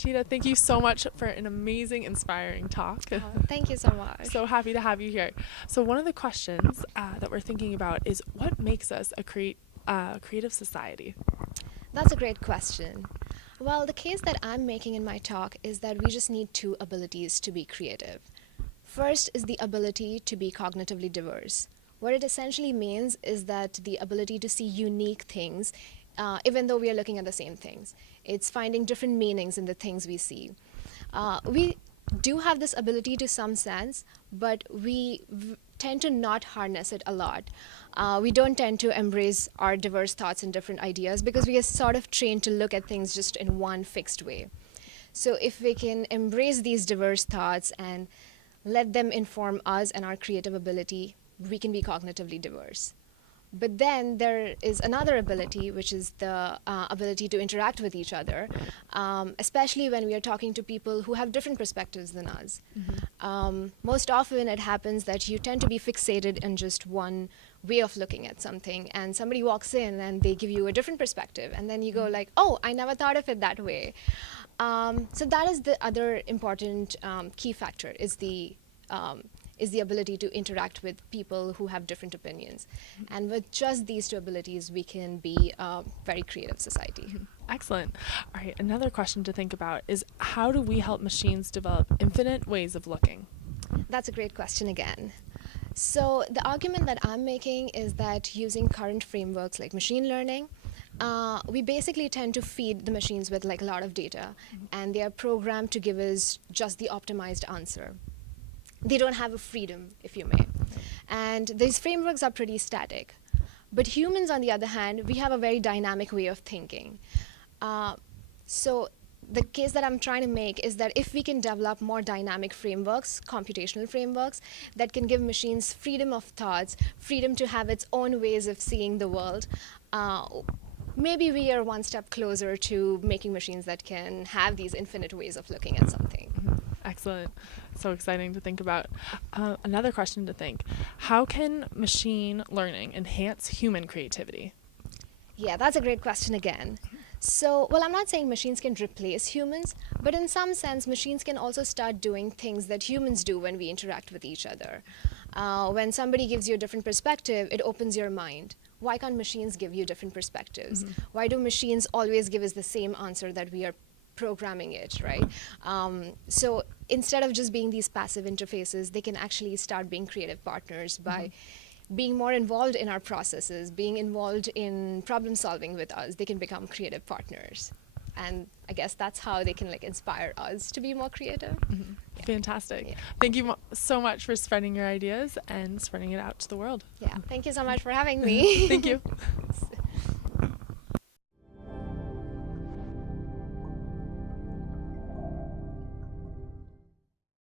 Sheeta, thank you so much for an amazing, inspiring talk. Oh, thank you so much. So happy to have you here. So one of the questions that we're thinking about is what makes us a creative society? That's a great question. Well, the case that I'm making in my talk is that we just need two abilities to be creative. First is the ability to be cognitively diverse. What it essentially means is that the ability to see unique things, even though we are looking at the same things. It's finding different meanings in the things we see. We do have this ability to some sense, but we tend to not harness it a lot. We don't tend to embrace our diverse thoughts and different ideas because we are sort of trained to look at things just in one fixed way. So if we can embrace these diverse thoughts and let them inform us and our creative ability, we can be cognitively diverse. But then there is another ability, which is the ability to interact with each other, especially when we are talking to people who have different perspectives than us. Most often it happens that you tend to be fixated in just one way of looking at something, and somebody walks in and they give you a different perspective, and then you go like, oh, I never thought of it that way. So that is the other important key factor, is the ability to interact with people who have different opinions. And with just these two abilities, we can be a very creative society. Excellent. All right, another question to think about is how do we help machines develop infinite ways of looking? That's a great question again. So the argument that I'm making is that using current frameworks like machine learning, we basically tend to feed the machines with like a lot of data, and they are programmed to give us just the optimized answer. They don't have a freedom, if you may. And these frameworks are pretty static. But humans, on the other hand, we have a very dynamic way of thinking. So the case that I'm trying to make is that if we can develop more dynamic frameworks, computational frameworks, that can give machines freedom of thoughts, freedom to have its own ways of seeing the world, maybe we are one step closer to making machines that can have these infinite ways of looking at something. Excellent. So exciting to think about. Another question to think. How can machine learning enhance human creativity? Yeah, that's a great question again. So, well, I'm not saying machines can replace humans, but in some sense, machines can also start doing things that humans do when we interact with each other. When somebody gives you a different perspective, it opens your mind. Why can't machines give you different perspectives? Why do machines always give us the same answer that we are programming it, right? So instead of just being these passive interfaces, they can actually start being creative partners by being more involved in our processes, being involved in problem solving with us. They can become creative partners. And I guess that's how they can like inspire us to be more creative. Yeah. Fantastic. Yeah. Thank you so much for spreading your ideas and spreading it out to the world. Yeah, thank you so much for having me. Thank you.